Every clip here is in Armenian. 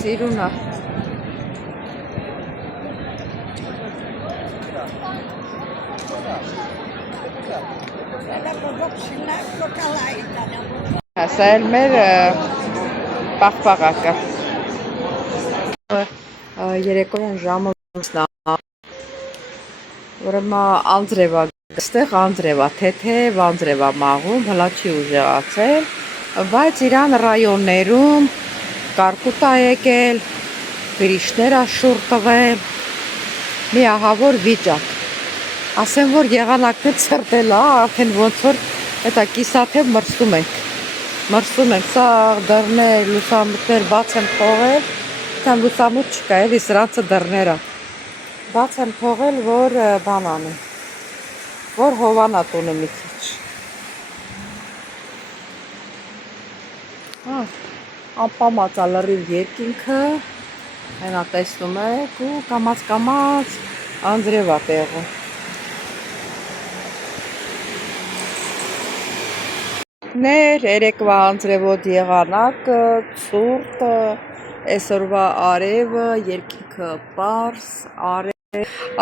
Սիրունա Սա էլ մեր պաղպաղակը երեկոյան ժամը ուրեմն անձրևա ստեղ անձրևա թեթև անձրևա մաղում հլա չի ուժեղացել բայց իրան ռայոններում կարկուտ է եկել գրիշներ է շուռ տվել մի ահավոր վիճակ ասեմ որ եղանակն է ցրտել արդեն ոնց որ էտա կիսաթև մրսում ենք սա դռներ լուսամուտներ բաց են թողել Կամ լուսամուտ չկա էլի սրանցը դռները բաց են թողել որ բան անի որ հովանա տունը մի քիչ անպամած լրիվ երկինքը հենա տեսնում եք ու կամաց անձրև է տեղում ներ երեկվա անձրևոտ եղանակը ցուրտ Այսօրվա արևը երկինքը պարզ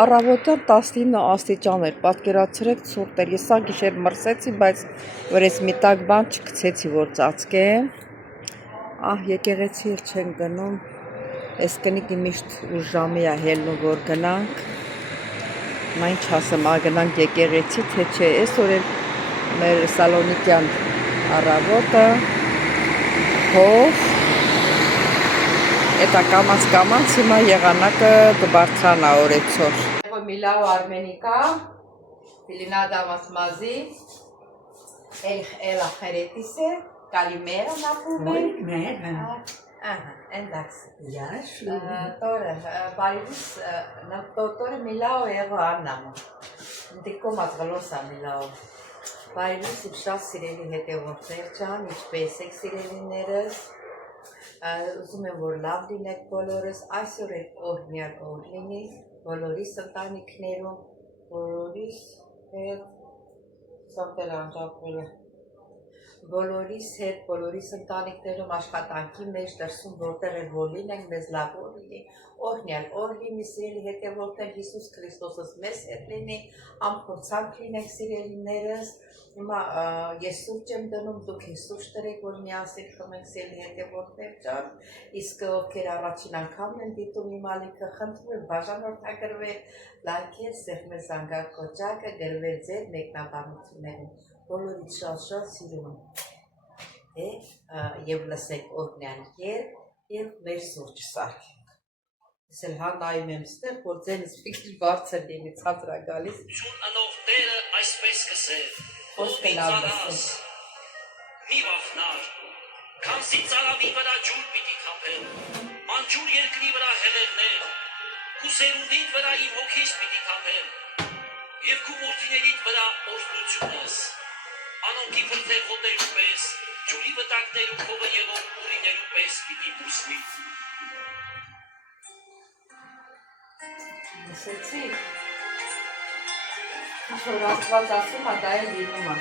առավոտյան 19 աստիճան էր պատկերացրեք ցուրտ էր ես սա գիշեր մրսեցի բայց որ ես մի տակ բան չգցեցի որ ծածկեմ եկեղեցի էլ չեն գնում այս կնիկի միշտ ուշ ժամի է հելնում որ գնանք նա ինչ ասեմ գնանք եկեղեցի թե չէ այսօր էլ մեր սալոնիկյան առավոտը հով Էտա կամաց հիմա եղանակը կբարձրանա օրեցօր Միլao Armenica Filina Masmazi El Ajeretise Calimera Napume Εντάξει Τώρα Παρίβης Τώρα μιλάω εγώ Άννα Δικό μας γλώσσα μιλάω Παρίβης իբշած սիրելի հետևորդներ ջան ինչպես եք սիրելիներս Ուզում եմ որ լավ լինեք բոլորս, այսօր էլ օրհնյալ օր լինի, բոլորիս ընտանիքներում, բոլորիս հետ սանտել անջապվել է, բոլորիս հետ, բոլորիս ընտանիքներում աշխատանքի մեջ դրսում որտեղ էլ որ լինենք, մեզ լավ օր լինի, օրհնյալ օր լինի, սիրելի հետևորդներ, Հիսուս Քրիստոսս մեզ հետ լինի, ամփորձանք լինենք սիրելիներս, հիմա ես սուրճ եմ դնում, դուք ես սուրճ տրեք, որ միասին խմենք սիրելի հետևորդներ ջան, իսկ ովքեր առաջին անգամն են դիտում իմ ալիքը, խնդրում եմ բաժանորդագրվել, լայքել, սեղմել զանգակոճակը, գրվել ձեր մեկնաբանություններում, բոլորից շատ սիրում եւ լսեք օրհնյալ եւ մեր սուրճ սարքենք Ես էլ հանդայում եմ ստեղ, որ ձենս մի քիչ բարձր լինի, ցածր է գալիս Շուն անող Տերը այսպես կսեր Խոսքը լավ լսել Մի վախնար Քանզի ծարավի վրա ջուր պիտի թափել Անջուր երկրի վրա հեղեղներ Քու սերունդիդ վրա իմ հոգիս պիտի թափել Եվ քու որդիներիդ վրա օրհնությունս Անոնքի վրդեր հոտերու պես Ջուրի վտակներու քովը եղող ուրիներու պես պիտի բուսնի Լսեցի Որ Աստված ասում է, դա էլ լինում է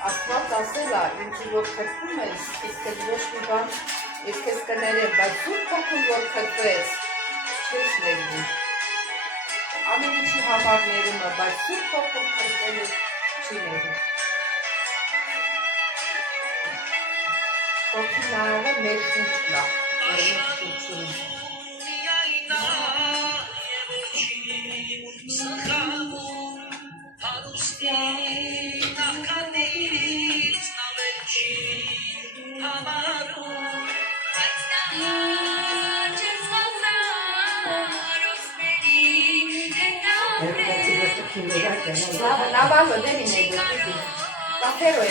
Աստված ասել է, ինձ որ խրտում ես, իսկ ես ոչ մի բան, ես քեզ կներեմ, բայց դու փոքր որ խրտվես, չես ներում։ Ամեն ինչի համար ներում է, բայց դու փոքր խրտվելը չի ներում։ Որդի նայողը մեր շունչն է, մեր շունչում։ Navarro devi negare, ma però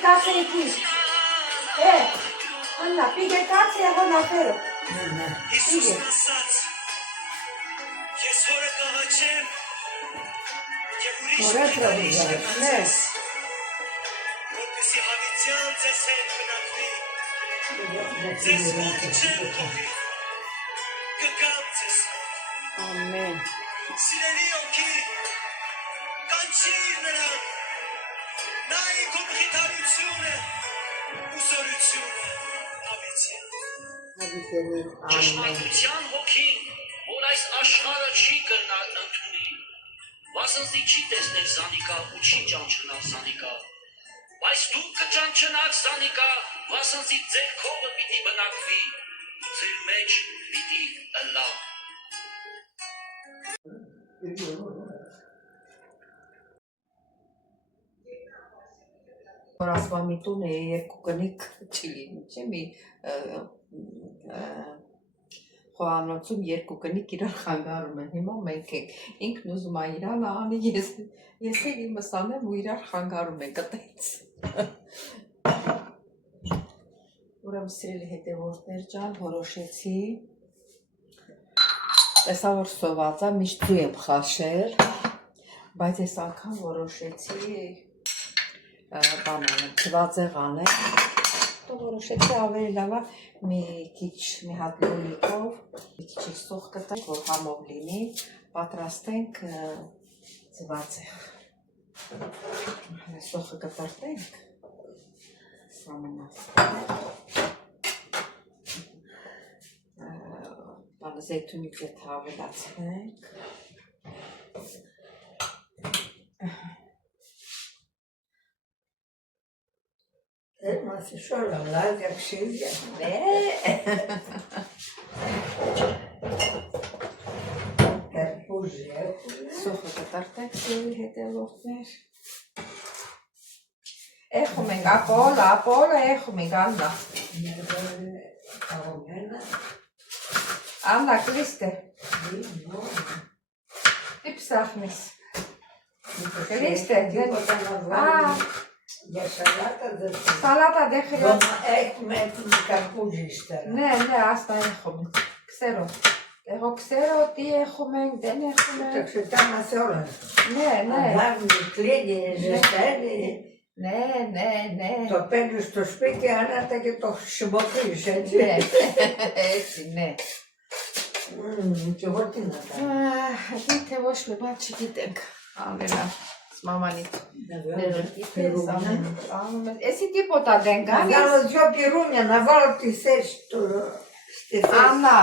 Cazzo qui. Anna, piglia cazzo e con la ferro. Ora troviamo. Amen. Նայի քո մխիթարությունը, ուսորությունը, հավիտյան։ Ճշմարտության հոգին, որ այս աշխարհը չի կրնա ընդունի, վասնզի չի տեսնել զանիկա ու չի ճանչնալ զանիկա, բայց դու կճանչնաք զանիկա, վասնզի ձեր քովը պիտի բնակվի, ձեր մեջ պիտի ըլլա։ Որ ասում մի տուն է երկու կնիկ չի լինում, չէ՞ մի խոհանոցում երկու կնիկ իրար խանգարում են, հիմա մենք ենք, ինքն ուզում է իրան անի, ես էլ իմս անեմ ու իրար խանգարում ենք այդպես։ Ուրեմն սիրելի հետևորդներ ջան, որոշեցի, տեսա որ սոված է, միշտ ձու եմ խաշել, բայց այս անգամ որոշեցի բանանը, ծվածեղ անել, તો որոշեցի ավելի լավ է մի հատ լոլիկով, մի քիչ սոխ կտանք, որ համով լինի, պատրաստենք ծվածեղ։ Սոխը կտրտենք, բանը զեյթունի ձեթ ավելացնենք, Mas şöyle olacak şey ne? Սոխը կտրտենք սերի հետևորդներ։ Էխում ենք ապոլը էխում ենք Աննա։ Աննա, Կրիստե։ Դի պսախնես։ Cristo, Salata de hriot. Ne, asta ეხում ենք, քսերով։ Տեղո քսերով, դի ეხում ենք, դեն ეხում ենք։ Ne. To pengi sto specchio e andate che to sciubocrisce. Ne. Ci vorti nata. Dite ոչ մի բան չգիտենք։ Ամենա մամանից։ Էսի տիպոտա դեն գալիս։ Навало già Pirunia, навало ti sei sto... Աննա,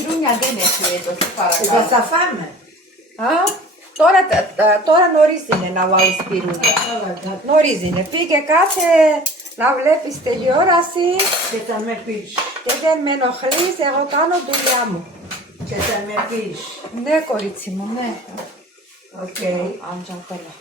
իրունյա դեն եսի հետո E սպարակալ։ questa fame? Հա? Տորը նորիզին է նավալիս պիրունյա։ Նորիզին է, պիգե կաթե նավ լեպիս տելիոր ասի, Che te me pisci. դեդեն մենոխլիս եղոկանո դուլյամու։ Che te me pisci. Նե կորիցիմու, նե։ Ok. Անջատելա։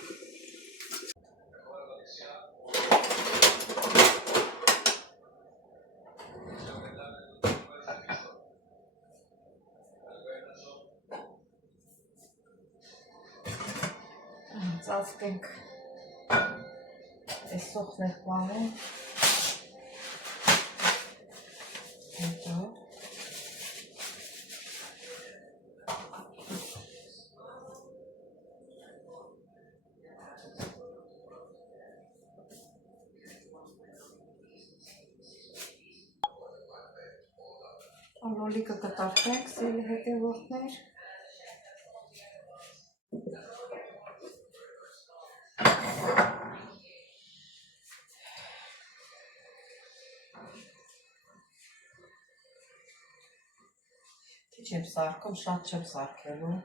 Ծածկենք այս սոխներ պանեն, հետո լոլիկը կտարդենք, սիրելի հետևորդներ, չեմ սարկում, շատ չեմ սարկելու։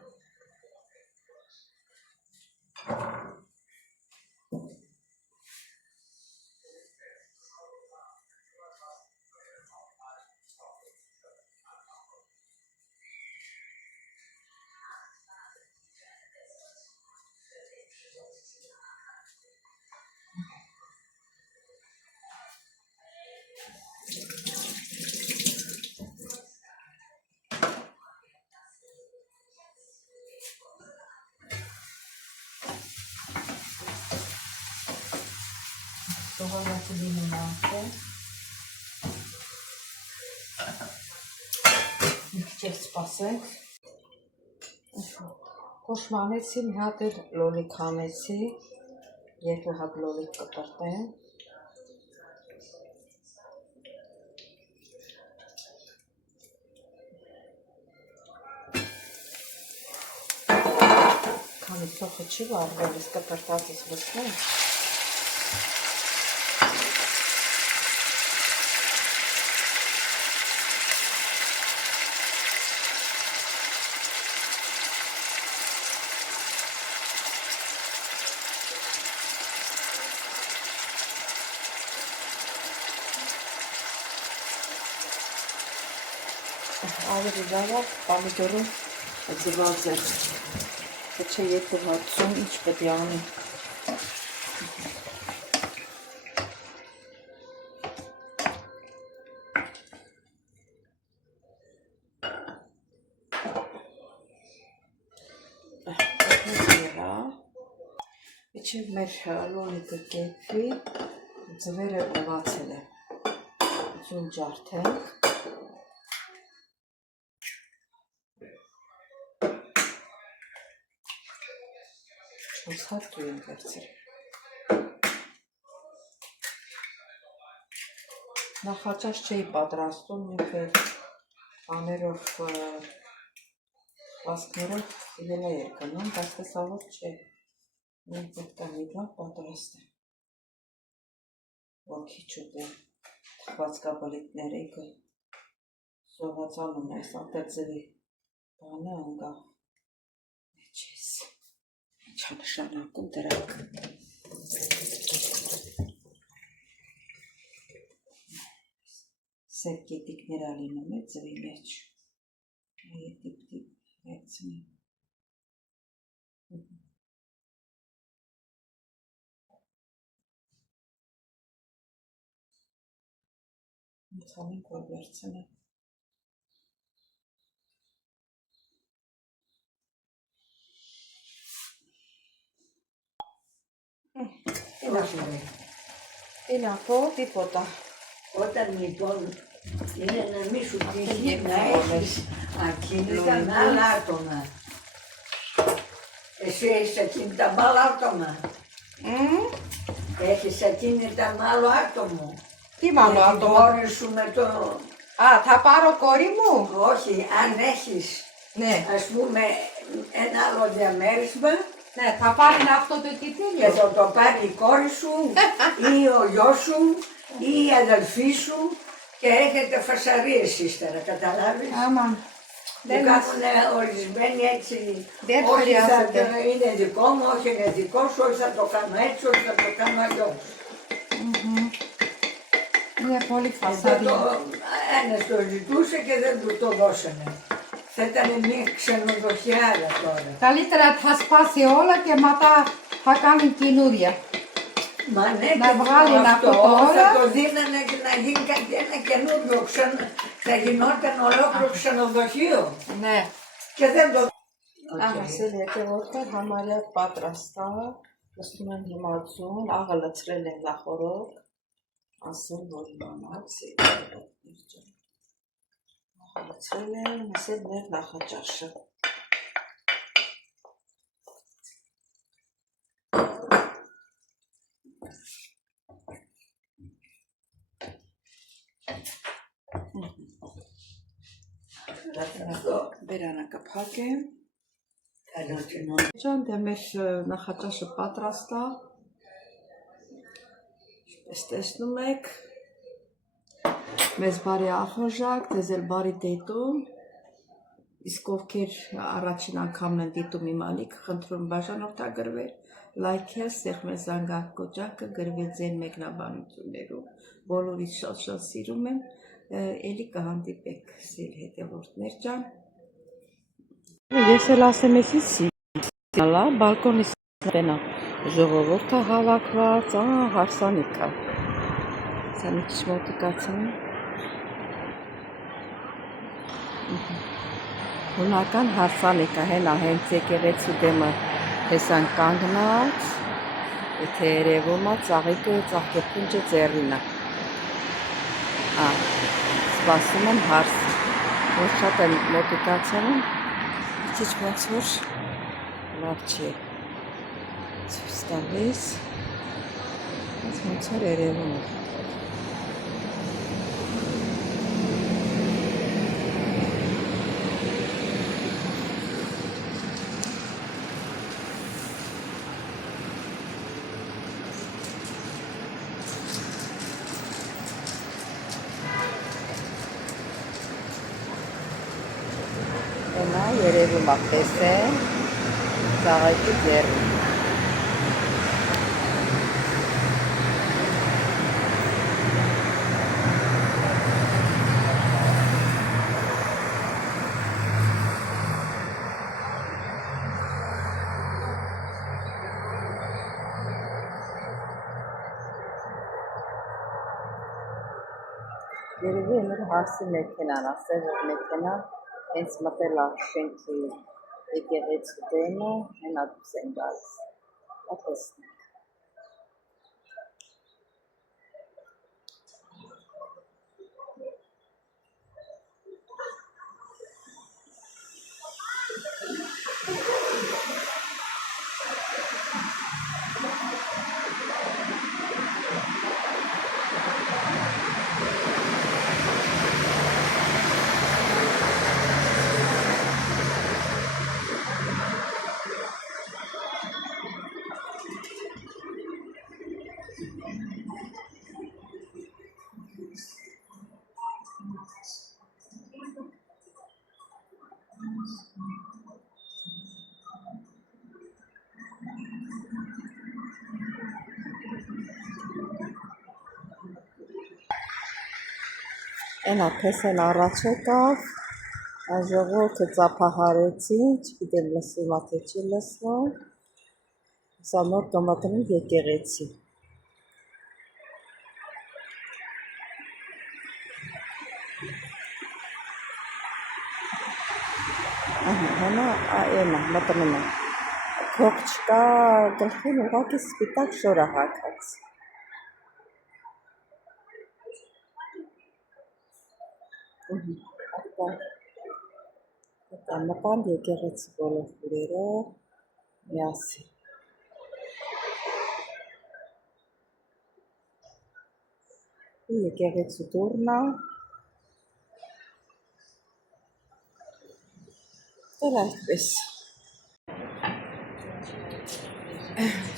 Սողալացի լինում անք է։ Մի քիչ սպասենք։ Կոշմանեցի, մի հատ էլ լոլիկ հանեցի, երկու հատ լոլիկ կտրտեմ։ Քանի սոխը չի վառվել, իսկ կտրտածից վսնեմ։ Ավելի լավ պամիդորը ձվածել, թե չէ երկու հատսում ինչ պետք է անի։ Իչև մեր լոլիկը կեփվի, ձվերը լվացել է, ձուն ջարդենք։ Չոս հատ դու եմ վերցել։ Նախաճաշ չէի պատրաստում, ինքը աներով վասկներով իլելա երկնում, բայց տեսավոր չէ։ Մենք պետք է մի բան պատրաստեմ, որ քիչ ուտեմ թխվածքաբլիթները սողացանում է, սատեր ձվի բանը անգա մեջես, ինչ նշանակում դրանք։ Սև կետիկներ ալինում է ձվի մեջ, տիպ վերցնի։ Մցանենք, որ վերցնեմ։ Ինակո դիպոտա։ Όταν λοιπόν είναι να μην σου τύχει Γεννή να έχεις ακίνητα με άλλα άτομα. Εσύ έχεις ακίνητα με άλλο άτομα. Έχεις ακίνητα με άλλο άτομο. Τι μάλλον Με την άτομο. κόρη σου με το... Α, θα πάρω κόρη μου. Όχι, αν έχεις Ναι, ας πούμε ένα άλλο διαμέρισμα ναι, θα πάρει αυτό το και τίτλιο. θα το πάρει η κόρη σου ή ο γιος σου ή η αδελφή σου και έχετε φασαρίες ύστερα, καταλάβεις. Άμα. Που κάνουν ορισμένοι έτσι, Δεν όχι θα χρειάζεται. είναι δικό μου, όχι είναι δικό σου, όχι θα το κάνω έτσι, όχι θα το κάνω αλλιώς. Είναι πολύ Εδώ φασαρία. ένας το ζητούσε και δεν του το δώσανε. Θα ήταν μια ξενοδοχιάρα τώρα. Καλύτερα θα σπάσει όλα και μετά θα κάνει καινούρια. Μα ναι, Να και βγάλει αυτό από τώρα. θα το δίνανε και να γίνει κάτι ένα καινούριο, θα γινόταν ολόκληρο ξενοδοχείο Ναι. και δεν το... Ահա, սել հետևորդը համարյա պատրաստա, լսում են հիմա ձուն, աղը լցրել են նախորդ, ասում, որ իմանաք, աղը լցրել են, մեզ էլ մեր նախաճաշը։ Բերանակը փակեմ։ Ջան, դե մեր նախաճաշը պատրաստ է։ Ինչպես տեսնում եք, մեզ բարի ախորժակ, ձեզ էլ բարի դետում։ Իսկ ովքեր առաջին անգամն են դիտում իմ ալիք, խնդրում բաժանորդագրվել, լայքել, սեղմել զանգակ կոճակը, գրվել ձեր մեկնաբանություններում։ Բոլորից շատ սիրում եմ, էլի կհանդիպեք սիրելի հետևորդներ ջան։ Ես էլ ասեմ էսի սիրալա, բալկոնից տենա ժողովուրդը հավաքված, հարսանիք է։ Սա մի քիչ մոտիկացնեմ։ Հունական հարսանիք է, հենա հենց եկեղեցու դեմը հեսան կանգնած, եթե երևում է ծաղիկը, ծաղկեփունջը ձեռին է։ Սպասում եմ հարս, որ շատ եմ մոտիկացնում, քիչ ոնց որ լավ չի ցույց տալիս, ոնց որ երևում է։ Նա երևում է տեսեն ծաղիկի ձեռին։ Երևի է մեր հարսի մեքենան, ասել որ մեքենան հենց մտել է շենքի եկեղեցու դեմը, հենա դուրս են գալիս։ Դա տեսնենք։ Էնա փեսեն առաջ եկավ, ժողովուրդը ծափահարեցին, չգիտեմ լսվում է թե չի լսվում, սա նոր կմտնենք եկեղեցի։ Հենա, էնա, մտնում են։ Փող չկա, գլխին ուղղակի սպիտակ շոր է հագած։ Ահա նման եկեղեցի բոլոր խուրերը միասին։ Եկեղեցու դուռն է։ Դեռ այդպես։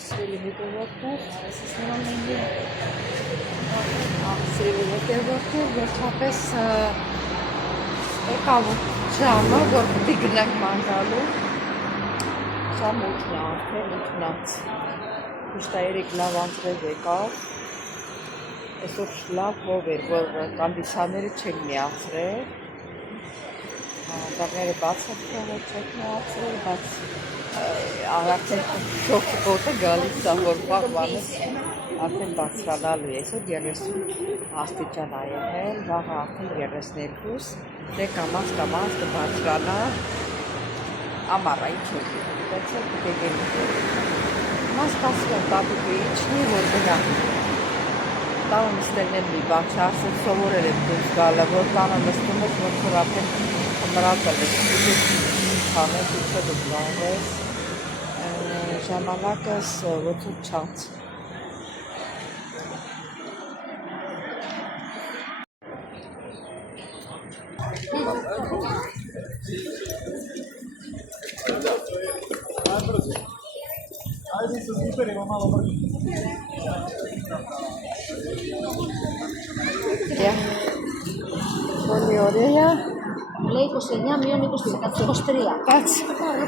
Սիրելի հետևորդներ, վերջապես եկավ ժամը, որ պիտի գնանք ման գալու։ Ժամը 8-ն է արդեն, 8-ից։ Միշտ 3 լավ անձրև եկավ։ Այսօր լավ հով էր, որ կանդիցիաները չեն միացրել։ Դռները բաց են թողել, չեն միացրել, բայց արդեն շոկի գոտը գալիս է, որ վաղվանից արդեն բարձրանալու է, այսօր 30 աստիճան է եղել, վաղը արդեն 32, դե կամաց կբարձրանա, ամառա ինչ է գիտի, բայց է գիտի մաս կասվեն տատուկը իչնի, որ գնա, տանը նստելն եմ մի բաց ասել, սովորել եմ դուրս գալը, որ տանը նստում ես, ոնց որ արդեն մրացել ես, հանես, իչը դուք վաղես, ժամանակս 8 չանց։ Πολύ ωραία. Λέει 29 μείον 20%, 23. Κάτσε.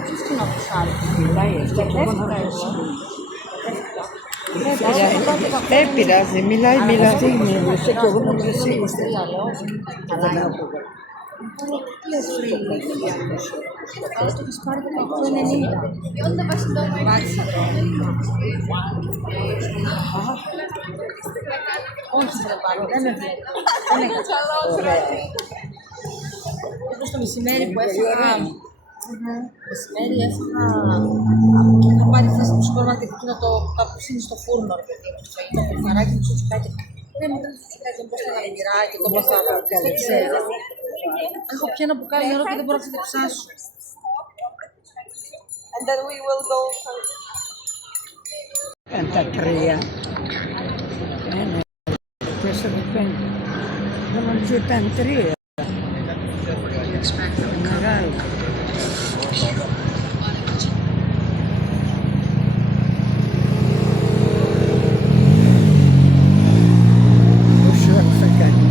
Ποιος τι να πεις άλλο. Μιλάει αυτό. Δεν πειράζει, μιλάει. Είσαι και εγώ με εσύ. 23 λέω. Αλλά το έχεις πάρει 18,90. Όχι δεν πάρει, δεν με βλέπει. Όπως το μεσημέρι που έφυγα, είχα πάρει θέση στο σούπερ μάρκετ εκείνο το καπουτσίνι στο φούρνο, το φαγητό, το φαράκι, το τσουτσουκάκι. Δεν μου κάνει το τσουτσουκάκι, πώς θα γαμμυράει και το πώς θα δεν ξέρω. Έχω πια ένα μπουκάλι νερό και δεν μπορώ να ξεδιψάσω. And then we will go. 53. 45. Δεν νομίζω ήταν 3. Μεγάλο. Πόσο θα κάνει.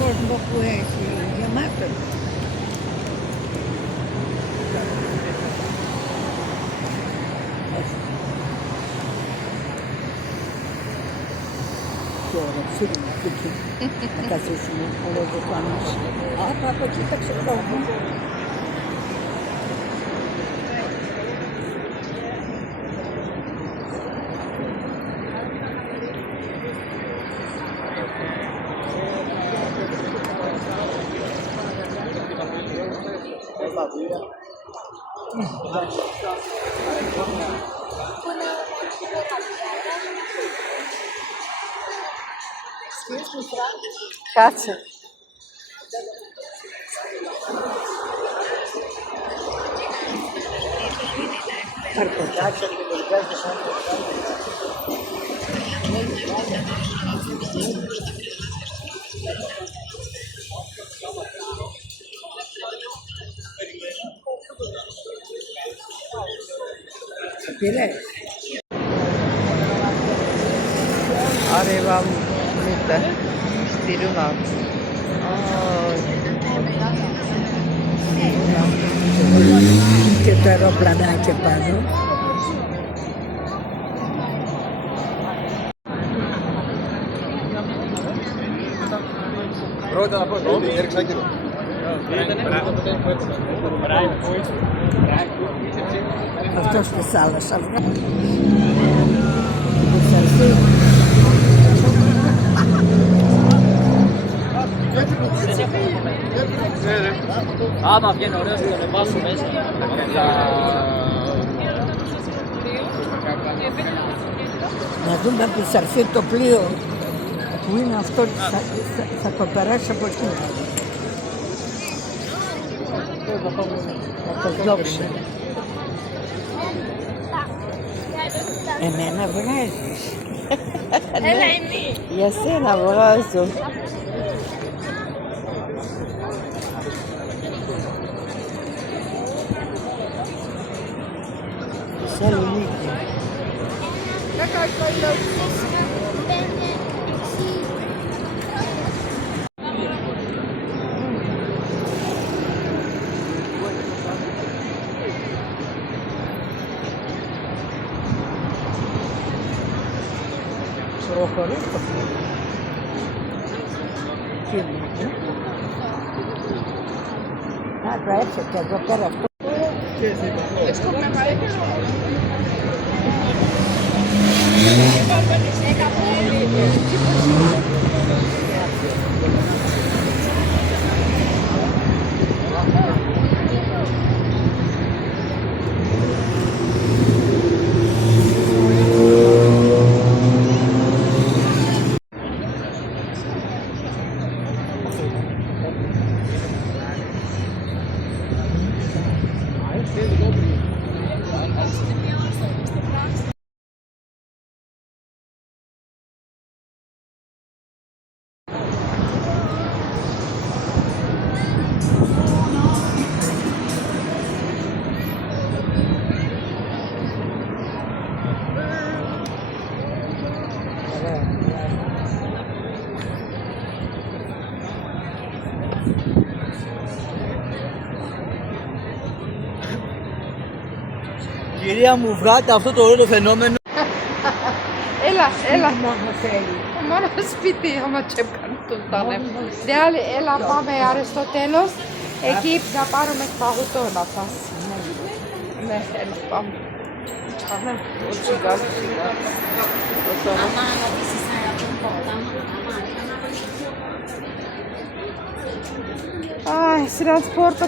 Κόσμο που έχει γεμάτο. Τώρα φύγουμε από εκεί. Να καθίσουμε όλο το πάνω. Από εκεί τα ξεκόβουμε. Κάτσε. Գիրես։ Արևամուտը ստիրուն ա։ Che tu aeroplanate pago. Αυτό στη θάλασσα. Άμα βγαίνει ωραίος το ανεβάσω μέσα. Να δούμε που θα έρθει το πλοίο που είναι αυτό, θα το περάσει από εκεί. Θα το διώξει. Εμένα βγάζεις. Για σένα βγάζω. Θεσσαλονίκη. Προχωρείς το πλοίο. Να το έρθετε εδώ πέρα αυτό. Κυρία μου, βγάτε αυτό το ωραίο φαινόμενο. Έλα. Μόνο θέλει. Μόνο σπίτι, άμα τσέπκαν τον τάνεμ. Δηλαδή, έλα πάμε Αριστοτέλος, εκεί να πάρουμε φαγητό να φας. Ναι, έλα πάμε. Πάμε, σιγά. Ai, transportă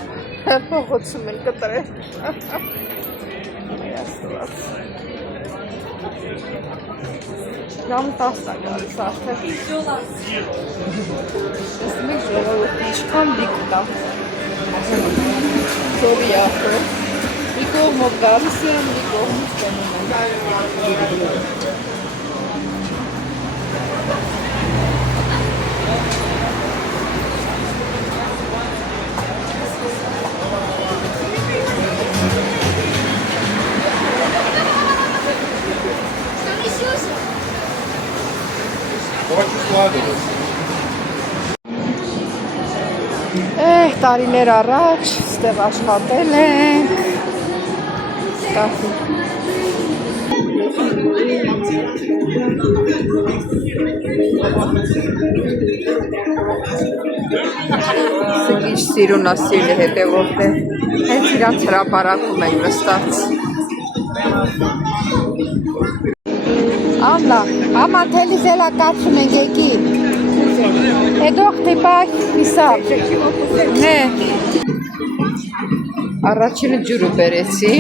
փողոցում են կտրել։ Այստեղ։ Ժամ 10-ը գալիս արդեն։ Ես մեկ ժողովուրդ ինչքան դիք կա։ Ծովի ախր։ Մի կողմով գալիս են, մի կողմով տանում են։ Очень складывается. Տարիներ առաջ ստեղ աշխատել ենք։ Ստախի։ Սգիչ սիրունասիրի հետևորդ է։ Հենց իրանց հրապարակում են նստած։ Աննա, աման թելիս էլա կացում ենք եկի։ Հետո խտիպակ իսավ։ Նե։ Առաջինը ջուրը բերեցի։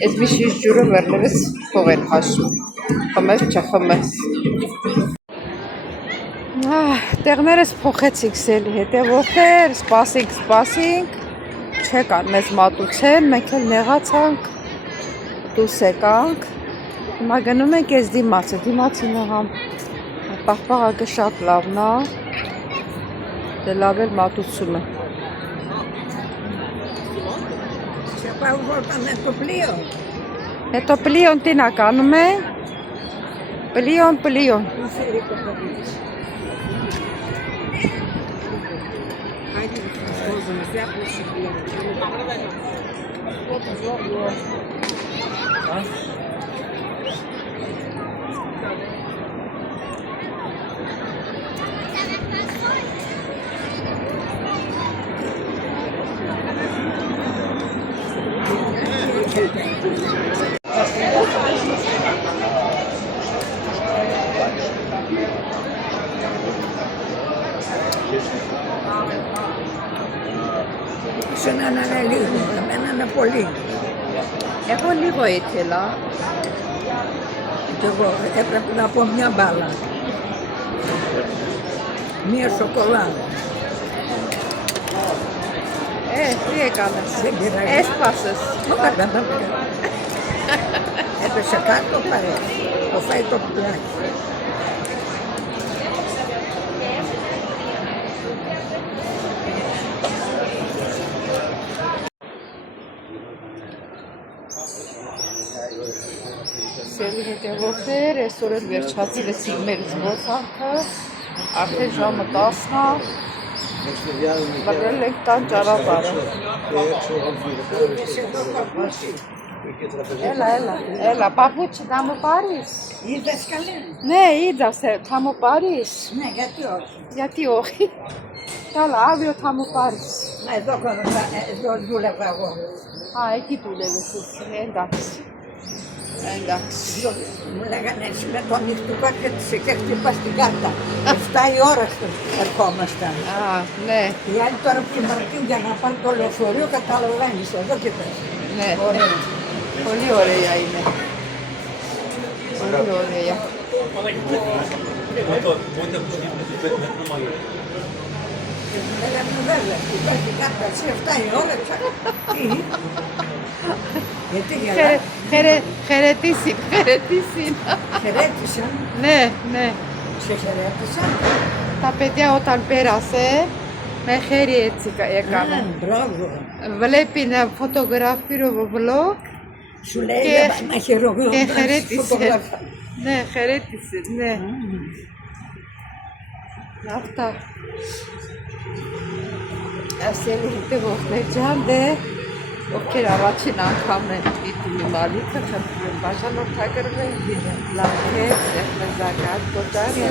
Ես միշտ ջուրը վերնևս փող են հաշում։ Խմես չխմես։ Տեղներս փոխեցինք սելի հետևորդներ, սպասինք, չեկան մեզ մատուցել, մենք էլ նեղացանք, դուրս եկանք, հիմա գնում ենք ես դիմացի նեղամ, պաղպաղակը շատ լավն է, դե լավ էլ մատուցում է։ πάω βόλτα με το πλοίο. Με το πλοίο τι να κάνουμε. Πλοίο. Πού θέλει το παιδί. Άιντε, φοβόμαι, δεν άκουσα πλοίο. Σε έναν είναι λίγο, εμένα είναι πολύ. Εγώ λίγο ήθελα. Και εγώ έπρεπε να πω μια μπάλα. Μια σοκολάτα. Τι έκανες. Δεν πειράζει. Έσπασες. Όλα δεν τα πήρα. Έπεσε κάτω παρέ. Το φάει το πουλάκι. Սելիհետ է ողջեր, այսօր էլ վերջացրեցինք մեր զբոսանքը, արդեն ժամը 10-ն է, բռնել ենք տան ճանապարհը։ Έλα, παπούτσι, θα μου πάρεις. Είδες καλή. Ναι, είδα, θα μου πάρεις. Ναι, γιατί όχι. Γιατί όχι. Καλά, αύριο θα μου πάρεις. Να εδώ δούλευα εγώ. Α, εκεί δούλευες εσύ, εντάξει. Εντάξει. Μου λέγανε έτσι με το νυχτικό και της είχε χτυπά στην κάρτα. 7 η ώρα ερχόμασταν. Α, ναι, Οι άλλοι τώρα που την για να πάρει το λεωφορείο καταλαβαίνεις εδώ και πες. ναι. Ωραία. Πολύ ωραία είναι. Πολύ ωραία. Μου λέγανε βέβαια, χτυπά στην κάρτα έτσι 7 η ώρα. Τι. Γιατί γελάς. Χαιρετήσιν. Χαιρέτησαν. Ναι, ναι. Σε χαιρέτησαν. Τα παιδιά όταν πέρασε, με χέρι έτσι έκανα. Μπράβο. Βλέπει να φωτογραφίρω vlog Σου λέει και- να χειρογνώμη. και χαιρέτησε. Ναι, χαιρέτησε, ναι. Αυτά. Սելիհետը ողջան դե ովքեր առաջին անգամ են դիտում մալիքը, խնդրում եմ բաժանորդագրվել, լայքեր, սեղմեզակատ, կոճարը,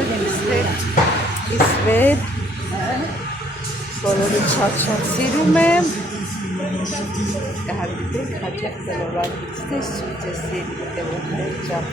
իսվեր, բոլորին շատ սիրում եմ, կհանդիպենք հաջող ծլորակից, թե սույց է սելիհետը ողջան։